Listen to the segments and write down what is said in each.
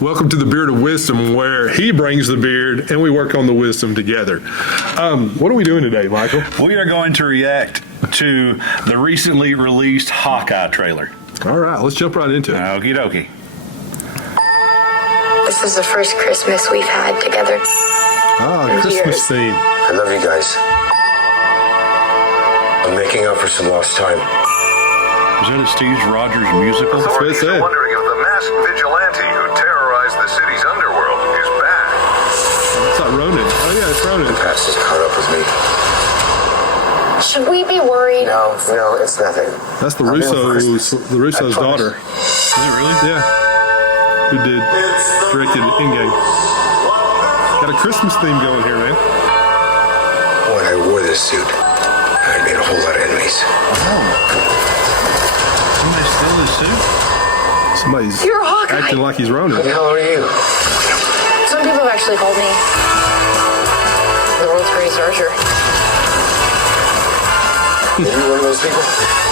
Welcome to the Beard of Wisdom, where he brings the beard and we work on the wisdom together. What are we doing today, Michael? We are going to react to the recently released Hawkeye trailer. All right, let's jump right into it. Okie dokie. This is the first Christmas we've had together. Christmas years. theme. I love you guys. I'm making up for some lost time. Is that a Steve Rogers musical? That's what it Authorities said. are wondering if the masked vigilante who terrorized the city's underworld is back. It's not Ronan. Oh, yeah, it's Ronan. The past has caught up with me. Should we be worried? No, it's nothing. That's the I'm in for Russo's Christmas. I promise. daughter. Is it really? Yeah. Who directed Endgame. Got a Christmas theme going here, man. When I wore this suit, I made a whole lot of enemies. Somebody steal his suit? Somebody's You're Hawkeye. acting like he's Ronan. Who the hell are you? Some people have actually called me the world's greatest archer. Are you one of those people?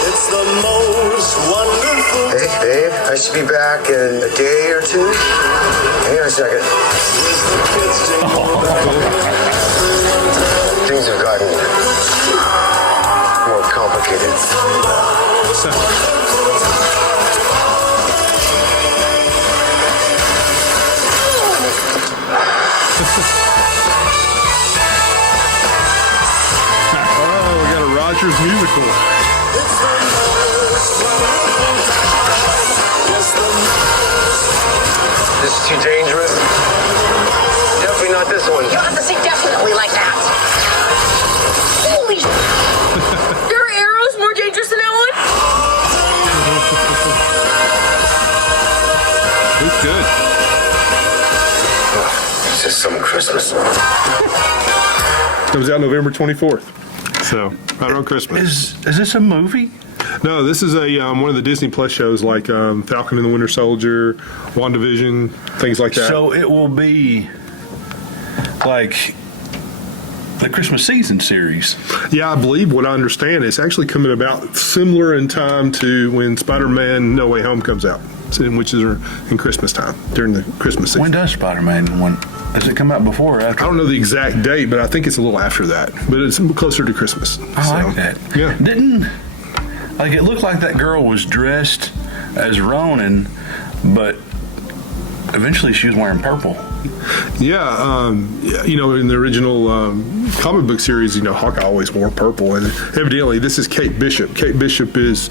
It's the most wonderful. Hey, babe, I should be back in a day or two. Hang on a second. Things have gotten more complicated. Oh, we got a Rogers musical. This is too dangerous. Definitely not this one. You don't have to say definitely like that. Holy There are arrows more dangerous than that It's good. It's just some Christmas. Comes out November 24th. So, right around Christmas. Is this a movie? No, this is a one of the Disney Plus shows like Falcon and the Winter Soldier, WandaVision, things like that. So it will be like the Christmas season series. Yeah, I believe what I understand is actually coming about similar in time to when Spider-Man No Way Home comes out, which is in Christmas time, during the Christmas season. When does Spider-Man one? Does it come out before or after? I don't know the exact date, but I think it's a little after that. But it's closer to Christmas. I like that. Yeah. It looked like that girl was dressed as Ronan, but eventually she was wearing purple. Yeah, in the original comic book series, Hawkeye always wore purple, and evidently this is Kate Bishop. Kate Bishop is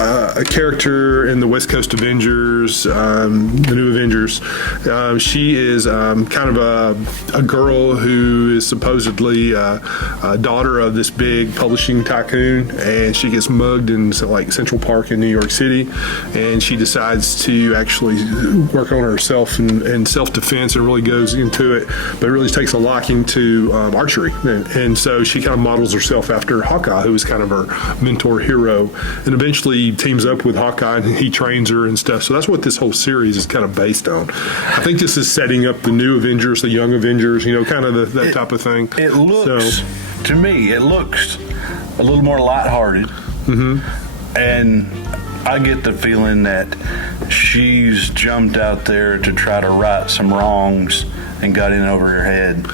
a character in the West Coast Avengers, the new Avengers. She is kind of a girl who is supposedly a daughter of this big publishing tycoon, and she gets mugged in like Central Park in New York City, and she decides to actually work on herself and self-defense and really goes into it, but really takes a liking to archery, and so she kind of models herself after Hawkeye, who is kind of her mentor hero, and eventually teams up with Hawkeye and he trains her and stuff. So that's what this whole series is kind of based on. I think this is setting up the new Avengers, the young Avengers, kind of that type of thing. It looks, to me, a little more lighthearted. Mm-hmm. And I get the feeling that she's jumped out there to try to right some wrongs and got in over her head,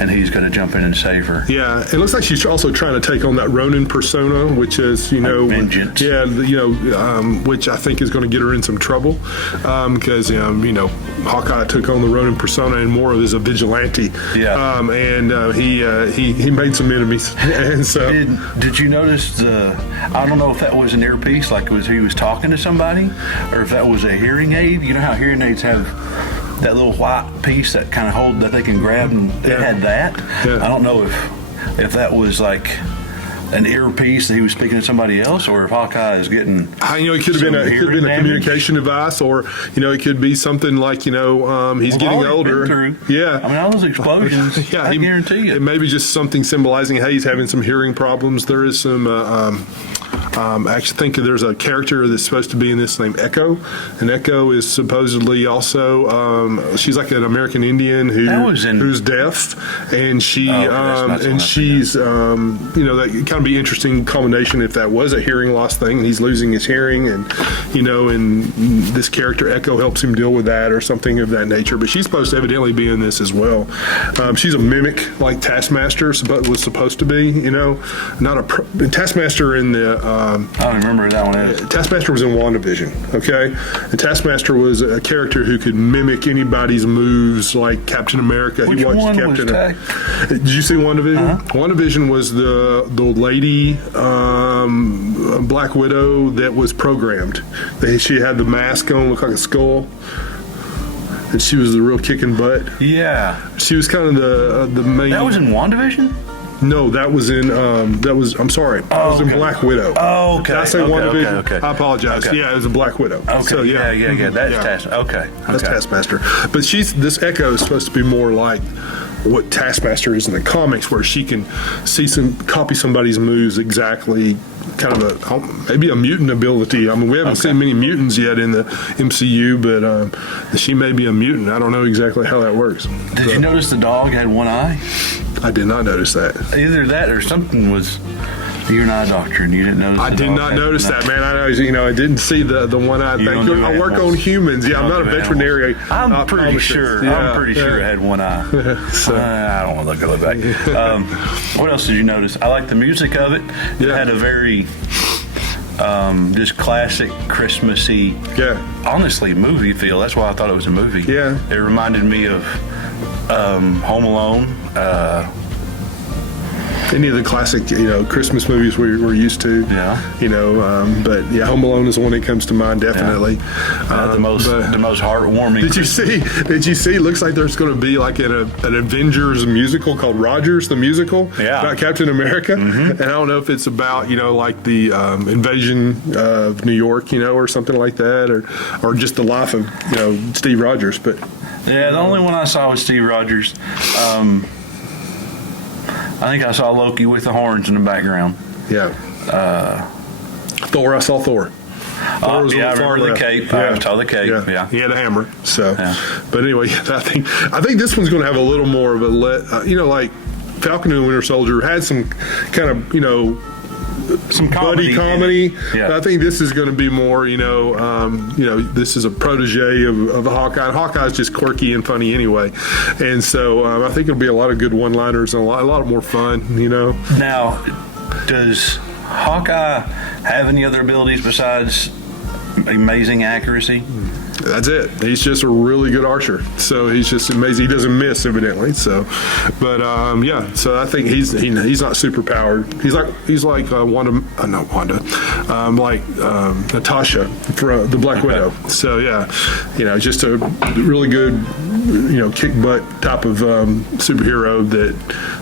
and he's going to jump in and save her. Yeah, it looks like she's also trying to take on that Ronin persona, which is, vengeance. Yeah, which I think is going to get her in some trouble, because Hawkeye took on the Ronin persona and more of as a vigilante. Yeah. And he made some enemies, and so. Did you notice I don't know if that was an earpiece, like he was talking to somebody, or if that was a hearing aid. You know how hearing aids have that little white piece that kind of hold that they can grab, and it had that. Yeah. I don't know if that was like an earpiece that he was speaking to somebody else, or if Hawkeye is getting. It could have been a communication device, or it could be something like he's getting older. Yeah, I mean, all those explosions. Yeah, I guarantee you. It may be just something symbolizing, hey, he's having some hearing problems. There is some I actually think there's a character that's supposed to be in this named Echo, and Echo is supposedly also she's like an American Indian who's deaf, and she's that kind of be interesting combination if that was a hearing loss thing. He's losing his hearing, and and this character Echo helps him deal with that or something of that nature. But she's supposed to evidently be in this as well. She's a mimic like Taskmaster was supposed to be. Not a Taskmaster in the. I don't remember that one. Taskmaster was in WandaVision. Okay, and Taskmaster was a character who could mimic anybody's moves, like Captain America. Which one was that? Did you see WandaVision? Uh-huh. WandaVision was the lady Black Widow that was programmed. She had the mask on, looked like a skull, and she was the real kicking butt. Yeah, she was kind of the main. That was in WandaVision. No, that was in. I'm sorry. That was in Black Widow. Oh, okay. Did I say WandaVision? Okay. I apologize. Okay. Yeah, it was a Black Widow. Okay. So, yeah. That's Taskmaster. Okay. That's Taskmaster. But this Echo is supposed to be more like what Taskmaster is in the comics, where she can copy somebody's moves exactly. Kind of maybe a mutant ability. I mean, we haven't seen many mutants yet in the MCU, but she may be a mutant. I don't know exactly how that works. Did you notice the dog had one eye? I did not notice that. Either that or something was. You're not a doctor, and you didn't notice. I did not notice that, man. I didn't see the one eye thing. I work on humans. Yeah, I'm not a veterinarian. I'm pretty sure. I'm pretty sure it had one eye. So. I don't want to look back. What else did you notice? I like the music of it. It had a very just classic Christmassy, honestly, movie feel. That's why I thought it was a movie. Yeah, it reminded me of Home Alone. Any of the classic, Christmas movies we're used to. Yeah. But yeah, Home Alone is one that comes to mind definitely. The most heartwarming. Did you see? Looks like there's going to be like an Avengers musical called Rogers the Musical. Yeah. About Captain America. Mm-hmm. And I don't know if it's about like the invasion of New York, or something like that, or just the life of Steve Rogers. But yeah, the only one I saw was Steve Rogers. I think I saw Loki with the horns in the background. Yeah. Thor. I saw Thor. I remember the cape. Yeah. I saw the cape. Yeah. He had a hammer. So, but anyway, I think this one's going to have a little more of a like Falcon and the Winter Soldier had some kind of some buddy comedy. Yeah. I think this is going to be more, this is a protege of Hawkeye. And Hawkeye's just quirky and funny anyway. And so I think it'll be a lot of good one-liners and a lot more fun, Now, does Hawkeye have any other abilities besides amazing accuracy? That's it. He's just a really good archer. So he's just amazing. He doesn't miss, evidently. So, but So I think he's not super powered. He's like Natasha from the Black Widow. So just a really good kick butt type of superhero that's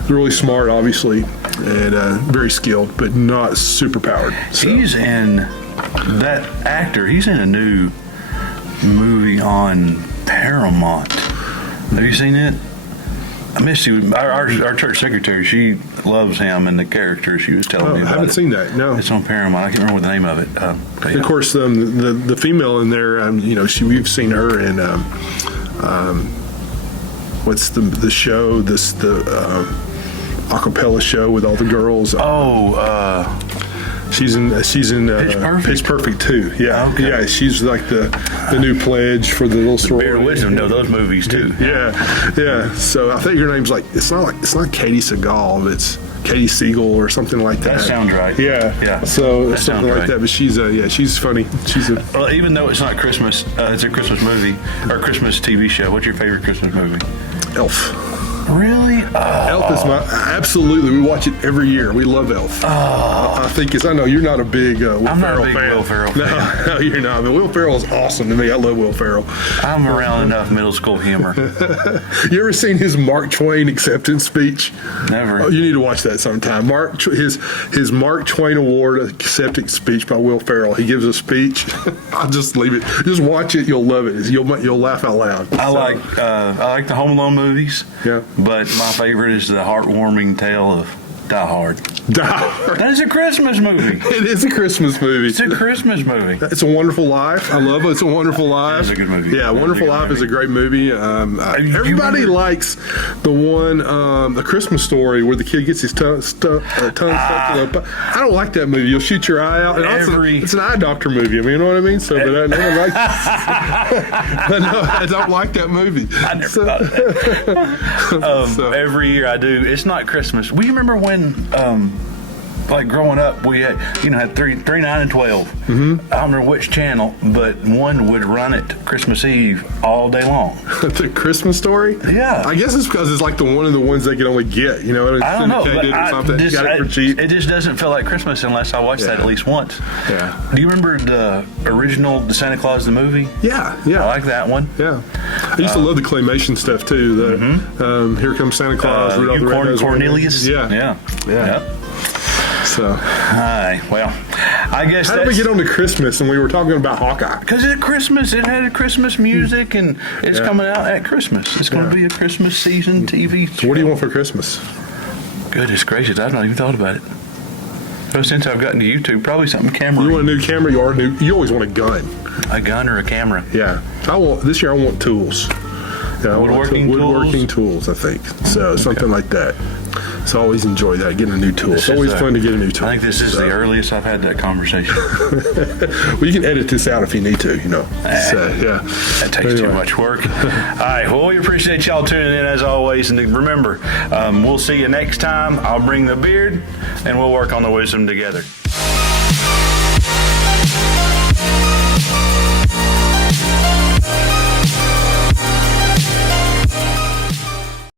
really smart, obviously, and very skilled, but not super powered. So. He's in a new movie on Paramount. Have you seen it? I missed you. Our church secretary, she loves him and the character. She was telling me about it. I haven't seen that. No, it's on Paramount. I can't remember the name of it. Of course, the female in there, we've seen her in what's the show? The acapella show with all the girls. She's in Pitch Perfect too. Yeah, okay. Yeah. She's like the new pledge for the little story. Bear Wisdom know those movies too. Yeah. So I think her name's it's not Katie Seagal. It's Katie Siegel or something like that. That sounds right. Yeah. So something like that. But she's funny. Well, even though it's not Christmas, it's a Christmas movie or Christmas TV show. What's your favorite Christmas movie? Elf. Really? Elf is absolutely. We watch it every year. We love Elf. I think I know you're not a big Will Ferrell fan. I'm not a big Will Ferrell fan. No, you're not. But Will Ferrell is awesome to me. I love Will Ferrell. I'm around enough middle school humor. You ever seen his Mark Twain acceptance speech? Never. Oh, you need to watch that sometime. His Mark Twain Award acceptance speech by Will Ferrell. He gives a speech. I'll just leave it. Just watch it. You'll love it. You'll laugh out loud. I like the Home Alone movies. Yeah. But my favorite is the heartwarming tale of Die Hard. That is a Christmas movie. It is a Christmas movie. It's a Christmas movie. It's a Wonderful Life. I love it. It's a Wonderful Life. It's a good movie. Yeah, Wonderful Life is a great movie. Everybody likes the one, The Christmas Story, where the kid gets his tongue stuck to the. I don't like that movie. You'll shoot your eye out. And also, it's an eye doctor movie. I mean, you know what I mean? So, but no one likes. But no, I don't like that movie. I never thought of that. Every year I do. It's not Christmas. We remember when, like growing up, we had, had 3, 9, and 12. Mm-hmm. I don't remember which channel, but one would run it Christmas Eve all day long. The Christmas Story? Yeah. I guess it's because it's like one of the ones they can only get. I don't know. But It just doesn't feel like Christmas unless I watch that at least once. Yeah. Do you remember the original The Santa Claus the movie? Yeah. I like that one. Yeah. I used to love the claymation stuff too. Here Comes Santa Claus. Cornelius. Yeah. Yep. So, well, I guess how did we get on to Christmas and we were talking about Hawkeye? Because it's Christmas. It had Christmas music and it's coming out at Christmas. It's going to be a Christmas season TV show. So what do you want for Christmas? Goodness gracious, I've not even thought about it. Ever since I've gotten to YouTube, probably something camera. You want a new camera? You always want a gun. A gun or a camera? Yeah. This year I want tools. Yeah, woodworking tools, I think. So something like that. So I always enjoy that, getting a new tool. It's always fun to get a new tool. I think this is the earliest I've had that conversation. Well, you can edit this out if you need to, So, yeah. That takes too much work. All right. Well, we appreciate y'all tuning in as always. And remember, we'll see you next time. I'll bring the beard and we'll work on the wisdom together.